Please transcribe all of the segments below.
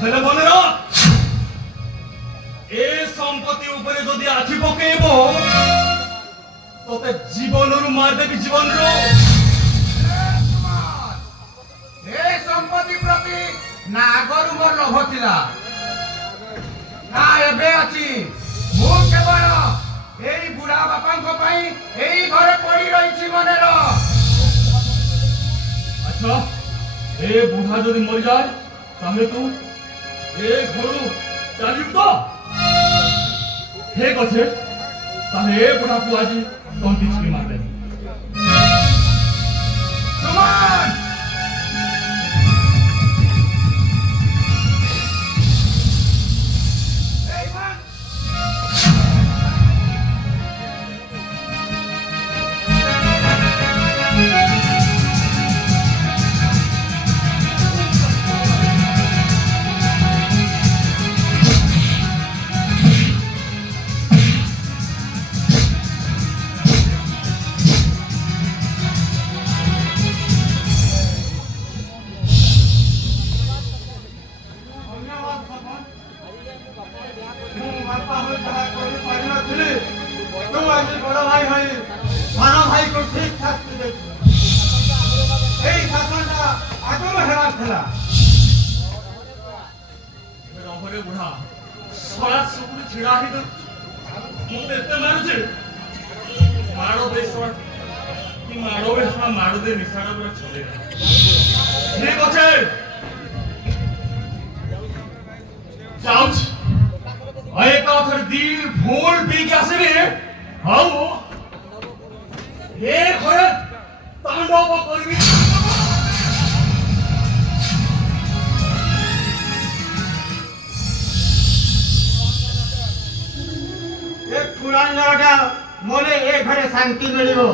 हेले मने रख ए संपत्ति ऊपर जदि आखि पकेइबो तोते जीवनरु मार देबी जीवनरु ए संपत्ति प्रति ना आगरु मोर लोभ थिला ना एबे अछि मु केवल एई बुढ़ा बापांको पई एई घरे पड़ी रहिछि मने र अच्छा ए बुढ़ा जदि मर जाए ताहले तू ए घरु चलिब तो ठीक अछि ताहले ए बुढ़ा को आज तोन दिचकी मार दे सुमन मोले ए घरे शांति मिलिबो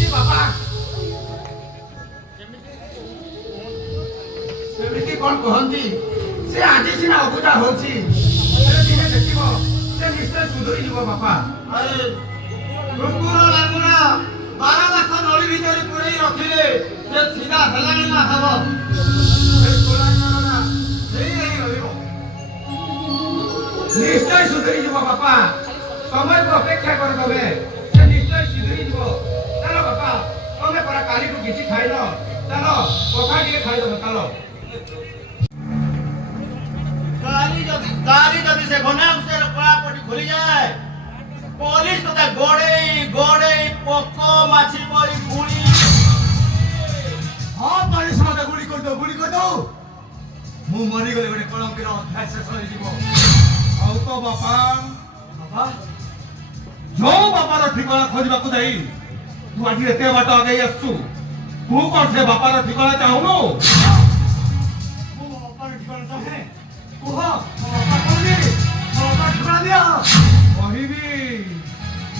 ई बाबा सेमिति कोन कहंती से आदि सिना अबुजा होची अरे दिने देखिबो से निश्चय सुधरी जीवो बापा अरे रुकुर लागुना 12 मास नळी भितरी पुरेई रखिले से सीधा हेलानी ना हबो ए कोलाना सेई एई रहिबो निश्चय सुधरी जीवो बापा समय को अपेक्षा कर दबे से निश्चय सिधरी जीवो चलो बापा तमे परा काली को किछि खाइलो चलो कोठा के खाइ दबो चलो काली जदी से घनाम से पड़ा पटी खुली जाए पुलिस तो गोड़े पोको माछी परी गुड़ी हां पुलिस मते गुड़ी कर दो मु मरी गले बडे कलंकिर अध्याय शेष होई जीवो आउ तो बापा जो बापार ठिकाना खोजवा को जाई तू आज एते बाट आगे आसु तू कोन से बापार ठिकाना चाहुनो मो बापार ठिकाना चाहे कुह बापा कोनी बापा ठिकाना दिया कहिबी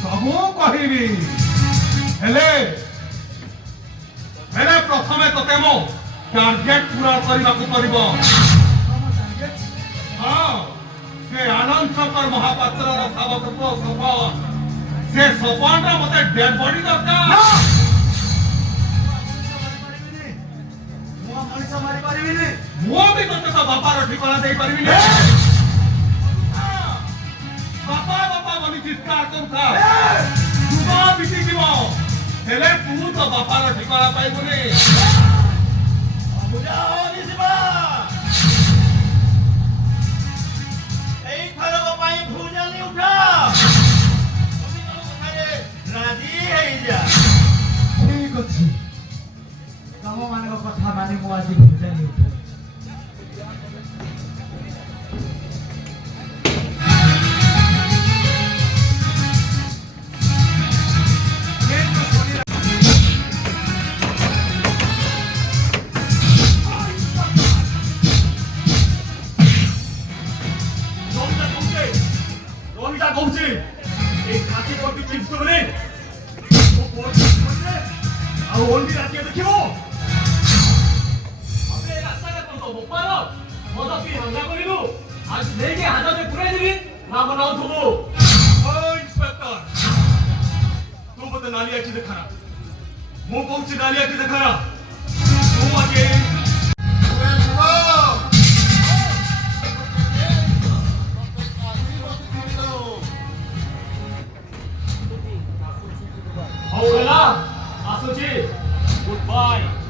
सबो कहिबी हेले प्रथमे तते मो टार्गेट पूरा करबा को परबो टार्गेट हां से आनंद शंकर महापात्र सावक को सफल से सपनरा मते डेड बॉडी दरकार मो मनिष मारी परिबिनी मो भी तते तो बापार ठिकाना देई परिबिनी बापा मनि चित्कार करता तुबा बिति जीवो हेले तू तो बापार ठिकाना पाइबुनी बुझा हो निसिबा भूजली उठा राजी है जा ठीक अछि काम माने कथा माने मो आज भूजली उठा ବାଏ।